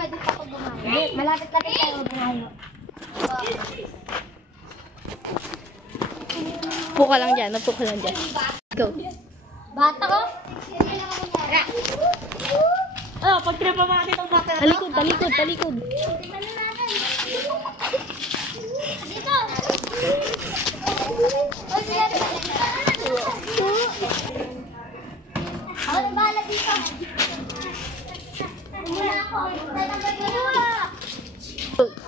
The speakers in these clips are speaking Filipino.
pwede pa ako bumayo. Malapit-lapit tayo bumayo. Upo ka lang dyan. Upo ka lang dyan. Go. Bata ko? Pag trip naman natin itong bata. Talikod, talikod, talikod. Dito! Ako na bahala dito. Muna ako.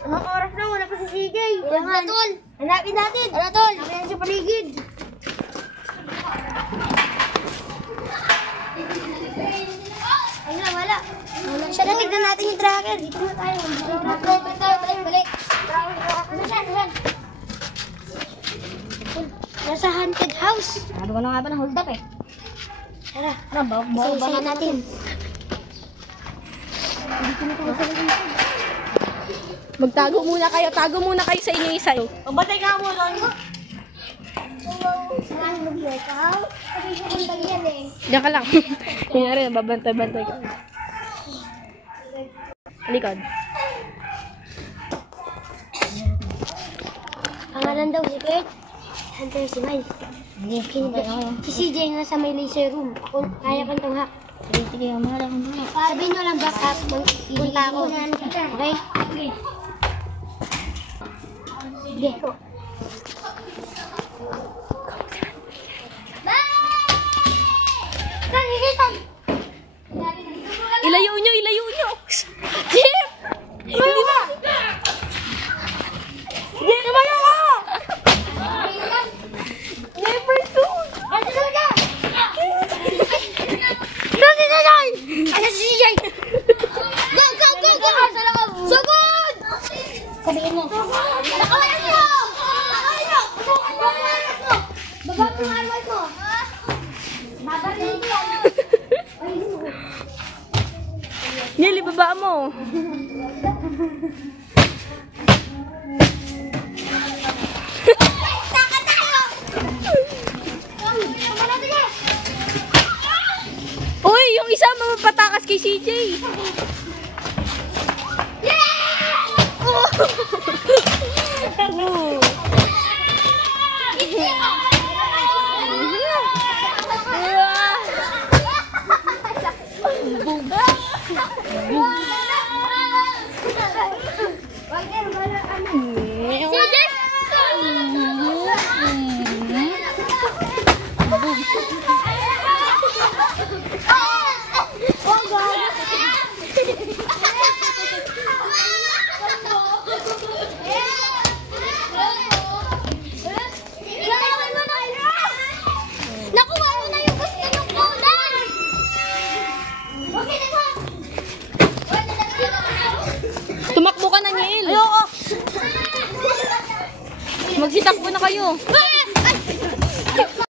Anong oras na? Wala pa si CJ. Wala tol. Hanapin natin. Wala tol. Hanapin sa paligid. Wala. Siya na, tignan natin yung tracker. Dito na tayo. Balik. Nasa haunted house. Sabi ko na nga ba ng hold up eh. Tara. Isa-isa natin. Magtago muna kayo. Tago muna kayo sa inyo isa. Pagbatay ka mo, Lon. Diyan ka lang. Kunyari, babantay-bantay ka. Likod. Pangalan daw si Kurt. Hunter si Miles. Si CJ na sa may laser room. Ako, kaya kang tunghak. Sige, mahal ako muna. Sabihin nyo lang back up. Punta ako. Okay? Sige. Ilayo nyo, ilayo nyo. Jeep! Hindi ba? Jeep, lumayo ka! Never do! Ano na? Nani na yan! Ano si CJ? Go! Sugod! Sabihin mo. Nakawalan mo! Baba mo ang arwal mo. Babarilin mo yan. Nili, baba mo. Saka tayo! Uy, yung isa mamapatakas kay CJ. Nakuha mo na yung gusto ng kulay! Okay na ba? Tumakbo ka na, Niel. Ayoko! Magsitakbo na kayo. Ah!